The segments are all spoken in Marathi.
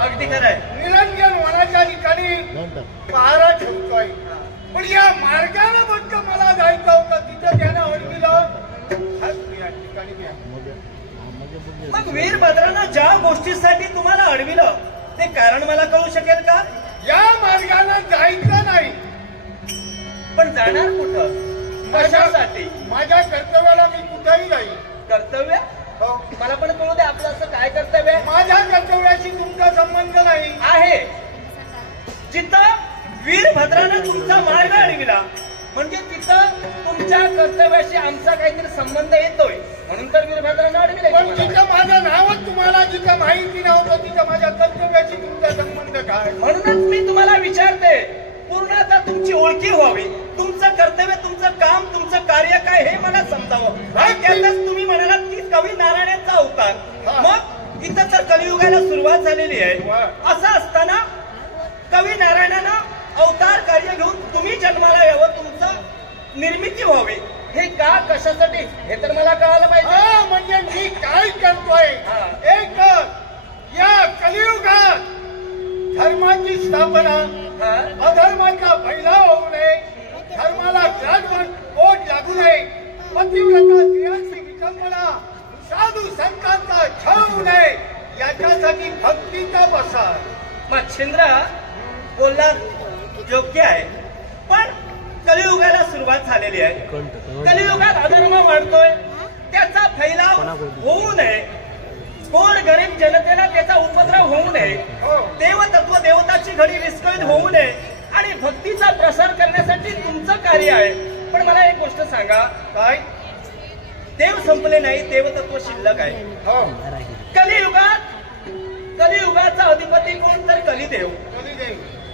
अगदी खरंय. निरंजन वनाच्या ठिकाणी पहारा ठेवतोय, पण या मार्गाने फक्त मला जायचं होतं, तिथं त्यानं अडविलं. मग वीरभद्रानं ज्या गोष्टीसाठी तुम्हाला अडविलं ते कारण मला कळू शकेल का? या मार्गाने जायचं नाही. पण जाणार कुठं, कशासाठी? माझ्या कर्तव्याला मी कुठेही जाईल. कर्तव्य? हो, मला पण कळू दे आपलं असं काय कर्तव्य आहे. माझ्या कर्तव्याशी तुमचा संबंध नाही आहे. जिथं वीरभद्रानं तुमचा मार्ग अडविला म्हणजे तिथं तुमच्या कर्तव्याशी आमचा काहीतरी संबंध येतोय, म्हणून तर वीरभद्रानं अडविले. पण जिथं माझं नावच तुम्हाला जिथं माहिती नव्हतं तिथं माझ्या कर्तव्याशी तुमचा संबंध काय? म्हणूनच मी तुम्हाला विचारते, पूर्ण आता तुमची ओळखी व्हावी, तुमचं कर्तव्य, तुमचं काम, तुमचं कार्य काय हे मला समजावं. त्यातच तुम्ही म्हणालात की कवी नारायणाचा अवतार. मग इथं तर कलियुगाला सुरुवात झालेली आहे. असं असताना कवी नारायणानं अवतार कार्य घेऊन तुम्ही जन्माला यावं, तुमचं निर्मिती व्हावी, हे का, कशासाठी हे तर मला कळायला पाहिजे. म्हणजे मी काय करतोय, एक या कलियुगात धर्माची स्थापना, अधर्माचा फैलाव होऊ नये, धर्माला ओट लागू नये, पतिव्रता स्त्रियांची विटंबना, साधू संतांचा छळ होऊ नये, याच्यासाठी भक्तीचा प्रसार. मच्छिंद्र बोलला योग्य आहे, पण कलियुगाला सुरुवात झालेली आहे. कलियुगात अधर्म वाढतोय, त्याचा फैलाव होऊ नये, गोर गरीब जनतेला त्याचा उपद्रव होऊ नये, देवतत्व देवताची घडी विस्कळीत होऊ नये आणि भक्तीचा प्रसार करण्यासाठी तुमचं कार्य आहे. पण मला एक गोष्ट सांगा, काय देव संपले नाही, देवतत्व शिल्लक आहे. कलियुगाचा अधिपती कोण तर कलिदेव.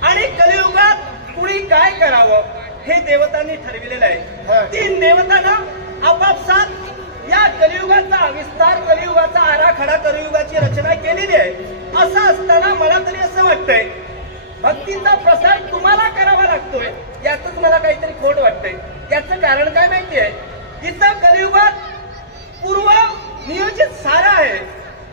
आणि कलियुगात कुणी काय करावं हे देवतांनी ठरविलेलं आहे. तीन देवतांना आपापसात या कलियुगाचा विस्तार, कलियुगाचा आराखडा, कलियुगाची रचना केलेली आहे. असं असताना मला तरी असं वाटतंय भक्तीचा प्रसार तुम्हाला करावा लागतोय, यातच मला काहीतरी खोट वाटतंय. याचं कारण काय माहितीये, इथं कलियुगात पूर्व नियोजित सारा आहे.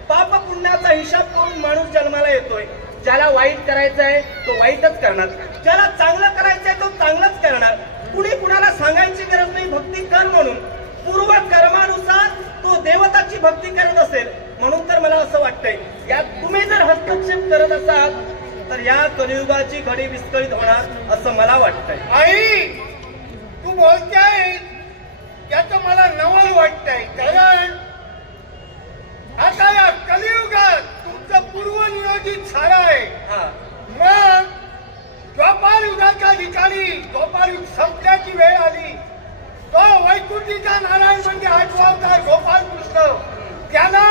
पाप पुण्याचा हिसाब करून माणूस जन्माला येतोय. ज्याला वाईट करायचं आहे तो वाईटच करणार, ज्याला चांगलं करायचं आहे तो चांगलंच करणार. कुणी कुणाला सांगायची गरज नाही भक्ती कर म्हणून. पूर्व कर्मानुसार तो देवताची भक्ती करत असेल, म्हणून तर मला असं वाटतंय यात तुम्ही जर हस्तक्षेप करत असाल तर या कलियुगाची घडी विस्कळीत होणार असं मला वाटतंय. आई तू बोलतेय याचं मला नवल वाटतंय, कारण आता या कलियुगात तुमचं पूर्वनियोजित सारा आहे. मग गोपाल युगाच्या ठिकाणी गोपाल युग संपण्याची वेळ आली, तो वैकुंठीचा नारायण म्हणजे आठवा अवतार गोपाल कृष्ण, त्याला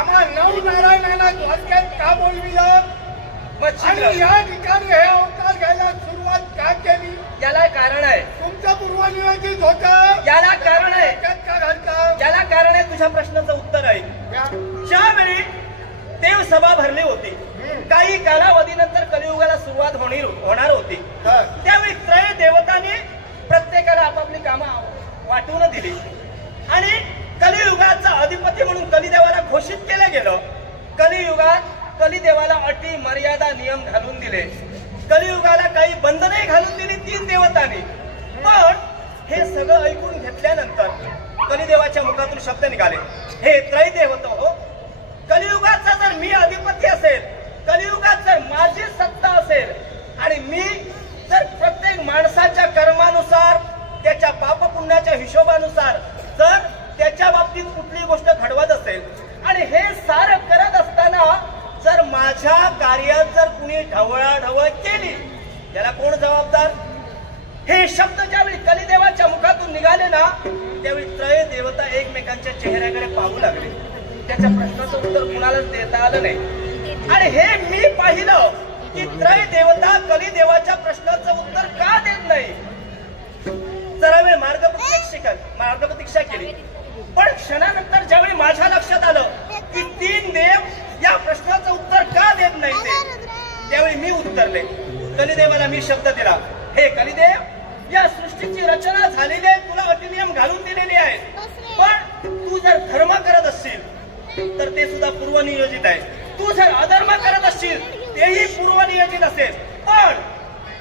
आम्हा नऊ नारायणांना द्वारकेत का बोलविलं आणि या ठिकाणी हे अवतार घ्यायला सुरुवात का केली? याला कारण आहे, तुमचं पूर्वनियोजित होतं. याला कारण आहे, याला कारण आहे. तुझ्या प्रश्नाचं उत्तर आहे. ज्यावेळी देव सभा भरली होती, काही कालावधीनंतर कलियुगाला सुरुवात होणार होती, त्यावेळी त्रय देवतांनी प्रत्येकाला आपापली कामं वाटून दिली आणि कलियुगाचा अधिपती म्हणून कलिदेवाला घोषित केलं गेलं. कलियुगात कलिदेवाला अटी मर्यादा नियम घालून दिले, कलियुगाला काही बंधने घालून दिली तीन देवतांनी. पण हे सगळं ऐकून घेतल्यानंतर कलिदेवाच्या मुखातून शब्द निघाले, हे त्रैदेवत हो, कलियुगाचा जर मी अधिपती असेल, कलियुगात जर माझी सत्ता असेल आणि मी जर प्रत्येक माणसाच्या कर्मानुसार, त्याच्या पापपुण्याच्या हिशोबानुसार जर त्याच्या बाबतीत कुठली गोष्ट घडवत असेल आणि हे सारं करत असताना जर माझ्या कार्यात जर कुणी ढवळाढवळ केली, त्याला कोण जबाबदार? हे शब्द ज्यावेळी कलिदेवाच्या मुखातून निघाले ना, त्यावेळी त्रय देवता एकमेकांच्या चेहऱ्याकडे पाहू लागले. त्याच्या प्रश्नाचं उत्तर कुणालाच देता आलं नाही. आणि हे मी पाहिलं की त्रय देवता कलिदेवाच्या प्रश्नाचं उत्तर का देत नाही. जरा वेळ मार्गप्रतीक्षा केली, पण क्षणानंतर ज्यावेळी माझ्या लक्षात आलं की तीन देव या प्रश्नाचं उत्तर का देत नाही ते, त्यावेळी मी उत्तरले. कलिदेवाला मी शब्द दिला, हे कलिदेव, या सृष्टीची रचना झालेली आहे, तुला अटीनियम घालून दिलेली आहे, पण तू जर धर्म करत असशील तर ते सुद्धा पूर्वनियोजित आहे. तू जर अधर्म करत असशील तेही पूर्वनियोजित असेल, पण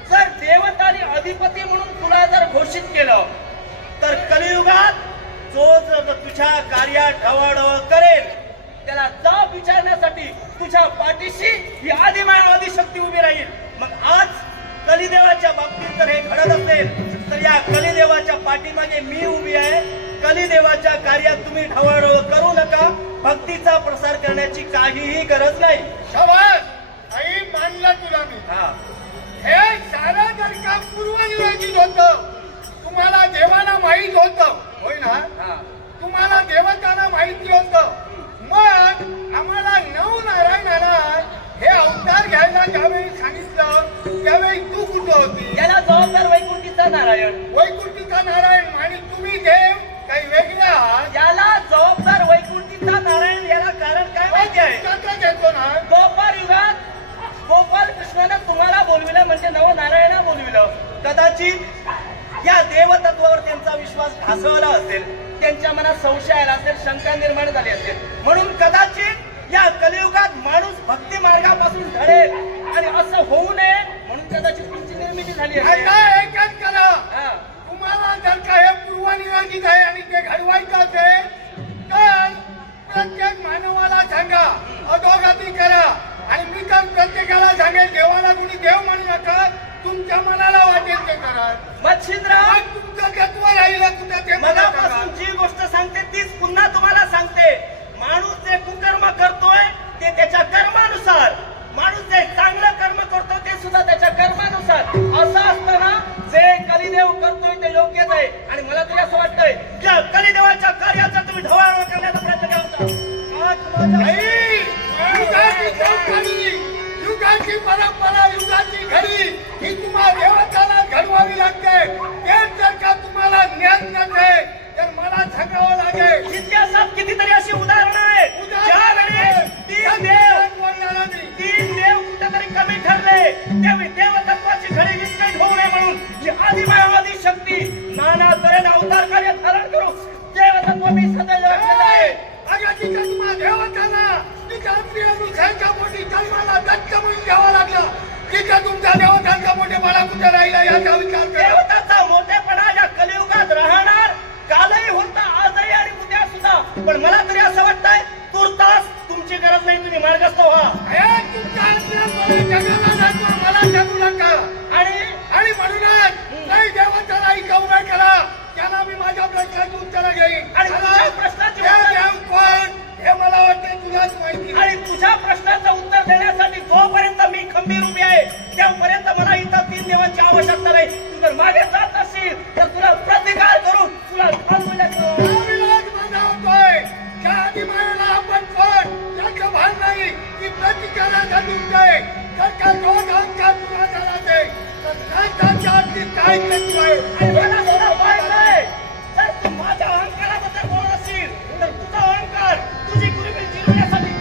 जर देवता आणि अधिपती म्हणून तुला जर घोषित केलं तर कलियुगात जो जर तुझ्या कार्यात ढवळढवळ करेल त्याला जाब विचारण्यासाठी तुझ्या पाठीशी ही आदिमाया आदिशक्ती उभी राहील. मग आज कलिदेवाच्या बाबतीत जर हे घडत असेल तर या कलिदेवाच्या पाठीमागे मी उभी आहे. कलिदेवाच्या कार्यात तुम्ही ढवळढवळ करू नका. भक्तीचा प्रसार करण्याची काहीही गरज नाही. शाबास, आई मानला तुला मी. हे सारं जर का पूर्वनियोजित होतं, तुम्हाला देवाला माहित होतं, होय ना? तुम्हाला देवताला माहिती होतं, मग आम्हाला नवनारायणाला हे अवतार घ्यायला ज्यावेळी सांगितलं त्यावेळी तू कुठं होती? याला जबाबदार वैकुंठीचा नारायण. वैकुंठीचा नारायण आणि तुम्ही देव काही वेगळे आहात. याला जबाबदार वैकुंठीचा नारायण. याला कारण काय माहिती आहे? घेतो ना. द्वापार युगात गोपाल कृष्णानं तुम्हाला बोलविलं म्हणजे नवनारायणा बोलविलं. कदाचित या देवतत्वावर त्यांचा विश्वास ढासळला असेल, त्यांच्या मनात संशय आला असेल, शंका निर्माण झाली असेल, म्हणून कदाचित या कलियुगात माणूस भक्ती मार्गापासून ढळेल आणि असं होऊ नये म्हणून कदाचित तुमची निर्मिती झाली असेल. एकच करा, तुम्हाला जर का हे पूर्वनियोजित आहे आणि ते घडवायचं असेल तर प्रत्येक मानवाला सांगा अधोगती करा. आणि मी तर प्रत्येकाला सांगेल देवाला कुणी देव म्हणू नका, तुमच्या मनाला वाटेल ते करा. मच्छिंद्रराव, तुमचं तत्व राहिलं कुठं ते मनापासून जी गोष्ट सांगते तीच पुन्हा तुम्हाला सांगते. माणूस जे कुकर्म करतोय ते त्याच्या कर्मानुसार, माणूस जे चांगलं कर्म करतो ते सुद्धा त्याच्या कर्मानुसार. असं असताना जे कलिदेव करतोय ते योग्यच आहे. आणि मला तरी असं वाटतंय त्या कलिदेवाच्या कार्याचा तुम्ही ढवळाढवळ करण्याचा प्रयत्न करायचा. युगाची परंपरा, युगाची घडी ही तुम्हाला देवताला घडवावी लागते. तेच जर का तुम्हाला ज्ञान नसेल तर मला सांगावं लागेल. इतिहासात कितीतरी अशी उदाहरणं आहेत ज्यावेळी तीन देव कुठेतरी कमी ठरले त्यावेळी देवतत्वाची घडी विस्कळीत होऊ नये म्हणून ही आदिमाया आदिशक्ती नाना तऱ्हेने अवतार कार्य धारण करू देवतत्व मी सदैव लक्षात आहे. अगं तिच्या तुम्हाला देवताला तिच्या अनुसारच्या मोठी जन्माला दत्त म्हणून घ्यावा लागला. तिच्या तुमच्या देवतांचा मोठेपणा कुठे राहिला याचा विचार करा. देवताचा मोठेपणा या कलियुगात राहणार, कालही होता, आजही आणि उद्या सुद्धा. पण मला तरी असं वाटतंय तुर्तास तुमची गरज नाही, तुम्ही मार्गस्थ व्हा. मला जगू नका. आणि म्हणूनच नाही देवताला ऐकवणे करा. त्याला मी माझ्या प्रश्नाची उत्तरं घेईन. आणि तुझ्या प्रश्नाची कोण हे मला वाटतं तुलाच माहिती. आणि तुझ्या प्रश्नाचं उत्तर देण्यासाठी जोपर्यंत मी खंबीर उभी आहे त्यापर्यंत मला इथं तीन देवांची आवश्यकता नाही. तू जर मागे जात असेल तर तुला प्रतिकार करून तुला माझा होतोय. त्या आदिमायाला आपण कोण त्याचं भान नाही की प्रतिकाराचा दुर्जय जर का दोन अहंकार तुला झाला तर काय तत्व आहे मला सुद्धा पाहिजे. जर तू माझ्या अहंकाराबद्दल बोलत असेल तर तुझा अहंकार तुझी गुरुबी जिरवण्यासाठी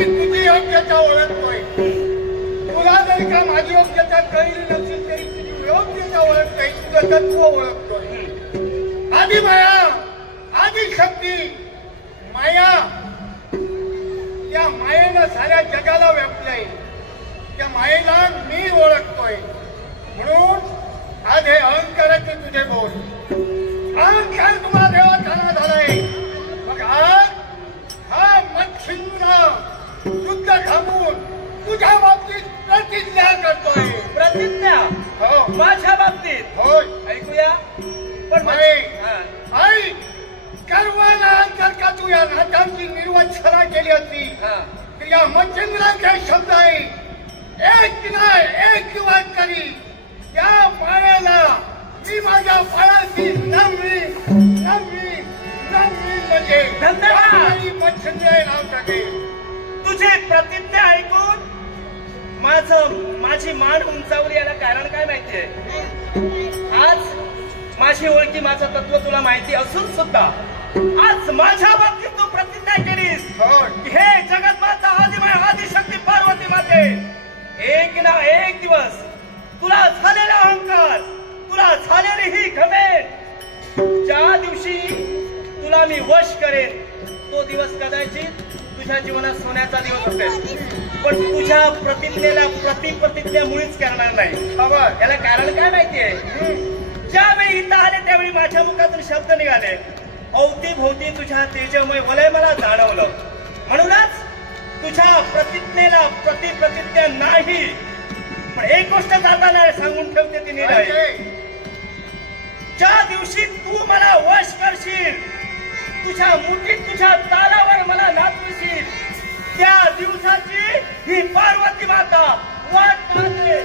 तुझी योग्यता ओळखतोय. तुला जर का माझी योग्यता कळली नसेल तरी तुझी योग्यता ओळखतोय, तुझं तत्व ओळखतोय. आदिमाया आदिशक्ती माया, त्या मायेनं साऱ्या जगाला व्यापलंय. त्या मायेला मी ओळखतोय. म्हणून आज हे अहंकाराचे तुझे बोल. अहंकार तुम्हाला देवाचा झालाय. मग आज हा मच्छिंद्र युद्ध थांबून तुझ्या बाबतीत प्रतिज्ञा करतोय. प्रतिज्ञा? हो. माझ्या बाबतीत? होय. ऐकूया. पण आई गर्वाला जर का तू या नाटांची निर्वंशना केली असती तर या मच्छिंद्राचे शब्द आहे एक ना एक करी या पायाला मी माझ्या पायाची नमली नमली नमली म्हणजे धन्यवाद. मच्छिंद्र नाव टाकेल. तुझी प्रतिज्ञा ऐकून माझी मान उंचावली. याला कारण काय माहितीये? आज माझी ओळखी माझं तत्व तुला माहिती असून सुद्धा आज माझ्या बाबतीत तू प्रतिज्ञा केलीस. हे जगन्माता आदिमाय आदिशक्ती पार्वती माते, एक ना एक दिवस तुला झालेला अहंकार, तुला झालेली ही घमेंड, ज्या दिवशी तुला मी वश करेन तो दिवस कदाचित तुझ्या जीवनात सोन्याचा दिवस असेल. पण तुझ्या प्रतिज्ञेला प्रतिज्ञा मुळीच करणार नाही. याला कारण काय माहितीये? ज्यावेळी इथं आले त्यावेळी माझ्या मुखातून शब्द निघाले, अवतीभोवती तुझ्या तेजमय वलय मला जाणवलं. म्हणूनच तुझ्या प्रतिज्ञेला प्रतिज्ञा नाही. पण एक गोष्ट जाताना सांगून ठेवते ती निराय, ज्या दिवशी तू मला वश करशील, तुझ्या मुठीत तुझ्या तालावर मला नाचविशील, त्या दिवसाची ही पार्वती माता वाट पाहते.